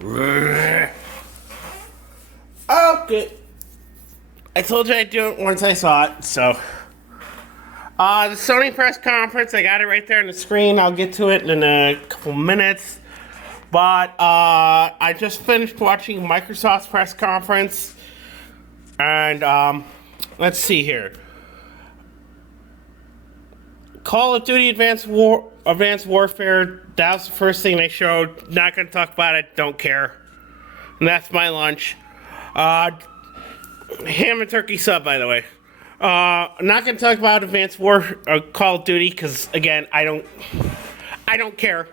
Okay. I told you I'd do it once I saw it, so. The Sony press conference, I got it right there on the screen. I'll get to it in a couple minutes. But I just finished watching Microsoft's press conference. And let's see here. Call of Duty Advanced Warfare, that was the first thing they showed. Not going to talk about it, don't care. And that's my lunch. Ham and turkey sub, by the way. Not going to talk about Call of Duty, because, again, I don't care.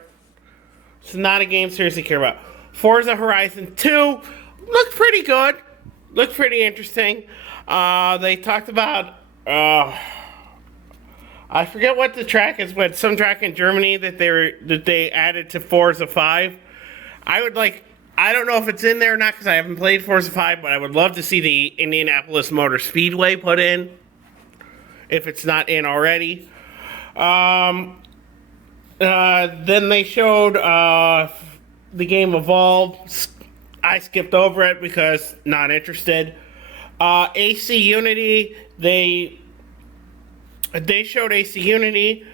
It's not a game seriously care about. Forza Horizon 2 looked pretty good. Looked pretty interesting. They talked about... I forget what the track is, but some track in Germany that they added to Forza 5. I don't know if it's in there or not because I haven't played Forza 5, but I would love to see the Indianapolis Motor Speedway put in, if it's not in already. Then they showed the game Evolve. I skipped over it because not interested. AC Unity, they showed AC Unity.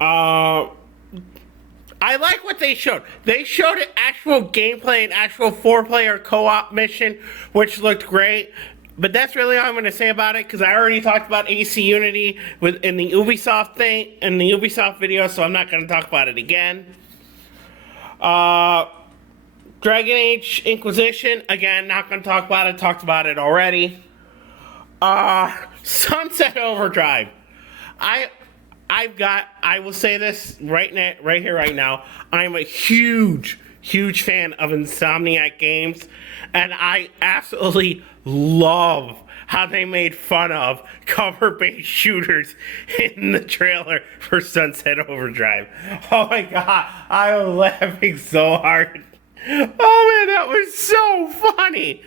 I like what they showed. They showed actual gameplay, an actual 4-player co-op mission, which looked great. But that's really all I'm going to say about it, because I already talked about AC Unity in the Ubisoft video, so I'm not going to talk about it again. Dragon Age Inquisition, again, not going to talk about it. Talked about it already. Sunset Overdrive. I will say this right here, right now. I'm a huge fan of Insomniac Games, and I absolutely love how they made fun of cover-based shooters in the trailer for Sunset Overdrive. Oh my god, I was laughing so hard. Oh man, that was so funny.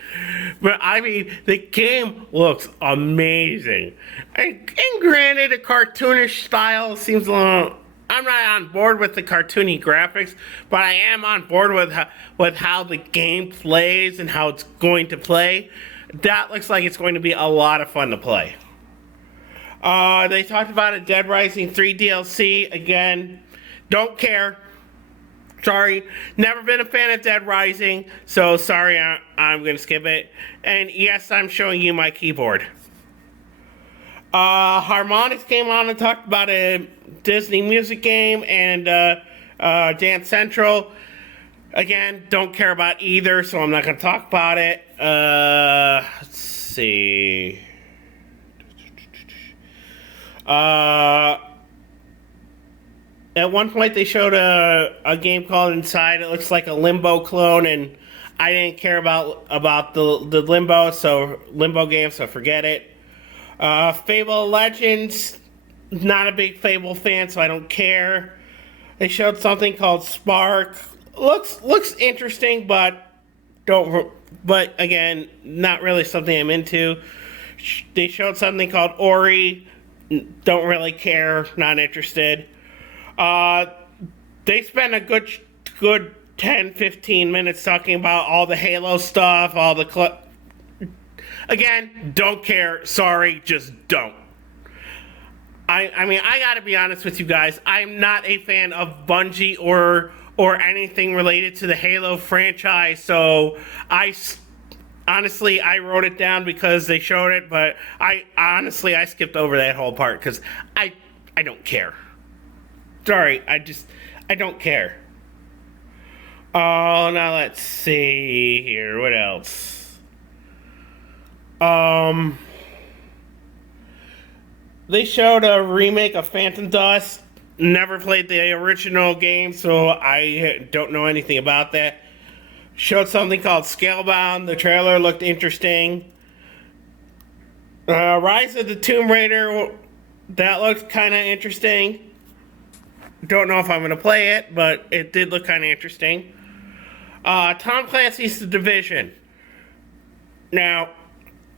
But I mean, the game looks amazing. And granted, a cartoonish style seems a little... I'm not on board with the cartoony graphics, but I am on board with how the game plays and how it's going to play. That looks like it's going to be a lot of fun to play. They talked about a Dead Rising 3 DLC. Again, don't care. Sorry, never been a fan of Dead Rising, so sorry, I'm going to skip it. And yes, I'm showing you my keyboard. Harmonix came on and talked about a Disney music game and Dance Central. Again, don't care about either, so I'm not going to talk about it. Let's see. At one point, they showed a game called Inside. It looks like a Limbo clone, and I didn't care about the Limbo game, so forget it. Fable Legends, not a big Fable fan, so I don't care. They showed something called Spark. Looks interesting, but again, not really something I'm into. They showed something called Ori. Don't really care. Not interested. They spent a good 10-15 minutes talking about all the Halo stuff, all the again, don't care. Sorry, just don't. I mean, I gotta be honest with you guys. I'm not a fan of Bungie or anything related to the Halo franchise, so honestly, I wrote it down because they showed it, but I skipped over that whole part because I don't care. Sorry, I don't care. Oh, now let's see here. What else? They showed a remake of Phantom Dust. Never played the original game, so I don't know anything about that. Showed something called Scalebound. The trailer looked interesting. Rise of the Tomb Raider. That looked kind of interesting. Don't know if I'm going to play it, but it did look kind of interesting. Tom Clancy's The Division. Now,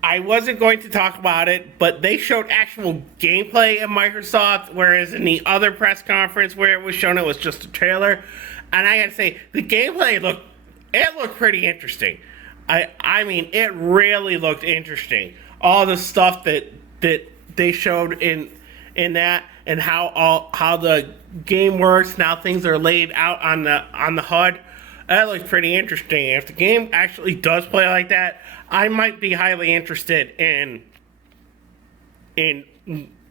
I wasn't going to talk about it, but they showed actual gameplay at Microsoft, whereas in the other press conference where it was shown, it was just a trailer. And I gotta say, the gameplay looked it looked pretty interesting. I mean, it really looked interesting. All the stuff that they showed in that, and how the game works, and how things are laid out on the HUD. That looks pretty interesting. If the game actually does play like that, I might be highly interested in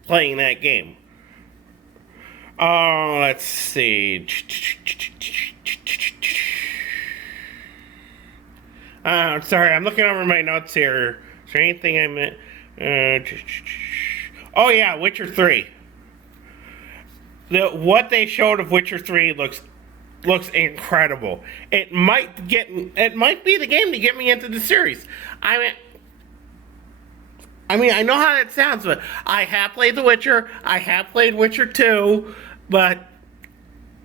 playing that game. Let's see. Sorry, I'm looking over my notes here. Is there anything I meant? Oh yeah, Witcher 3. What they showed of Witcher 3 looks incredible. It might be the game to get me into the series. I mean, I know how that sounds, but I have played The Witcher. I have played Witcher 2, but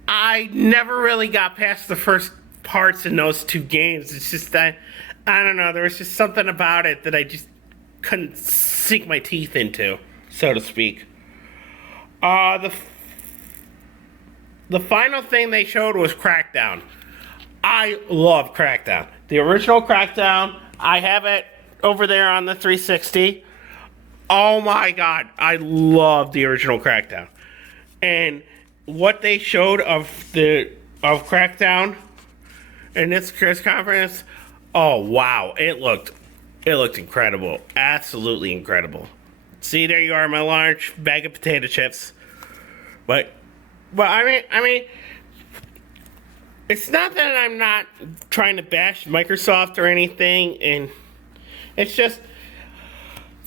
I never really got past the first parts in those two games. It's just that, I don't know, there was just something about it that I just couldn't sink my teeth into, so to speak. The final thing they showed was Crackdown. I love Crackdown. The original Crackdown, I have it over there on the 360. Oh my god, I love the original Crackdown. And what they showed of Crackdown in this press conference, oh wow, it looked incredible. Absolutely incredible. See, there you are, my large bag of potato chips. But I mean, it's not that I'm not trying to bash Microsoft or anything, and it's just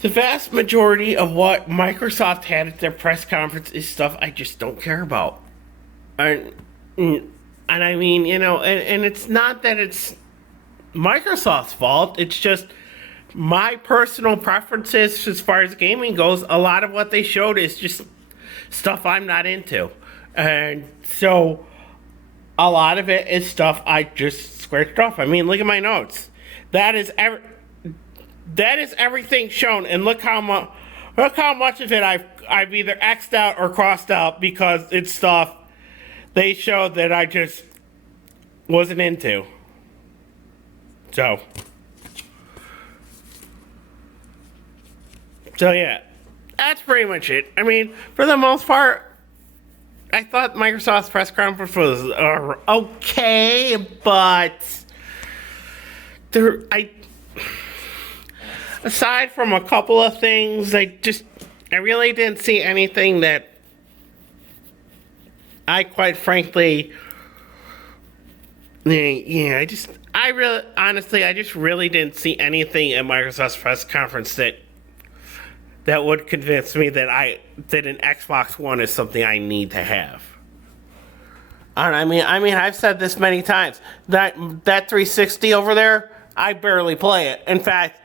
the vast majority of what Microsoft had at their press conference is stuff I just don't care about. And I mean, you know, and it's not that it's Microsoft's fault, it's just my personal preferences as far as gaming goes. A lot of what they showed is just stuff I'm not into. And so a lot of it is stuff I just scratched off. I mean, look at my notes. That is everything shown, and look how much of it I've either X'd out or crossed out because it's stuff they showed that I just wasn't into. So yeah, that's pretty much it. I mean, for the most part, I thought Microsoft's press conference was okay, but aside from a couple of things, I really didn't see anything that I quite frankly, I just really didn't see anything at Microsoft's press conference that would convince me that an Xbox One is something I need to have. And I mean, I've said this many times. That 360 over there, I barely play it. In fact,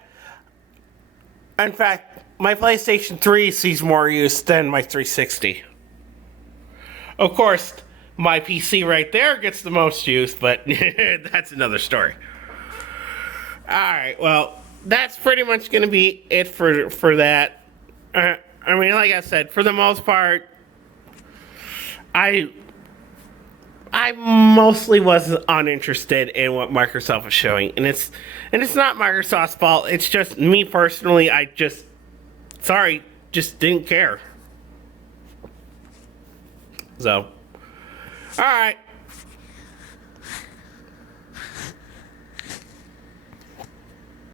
my PlayStation 3 sees more use than my 360. Of course, my PC right there gets the most use, but that's another story. Alright, well, that's pretty much going to be it for that. I mean, like I said, for the most part, I mostly was uninterested in what Microsoft was showing, and it's not Microsoft's fault. It's just me personally. Just didn't care. So, all right.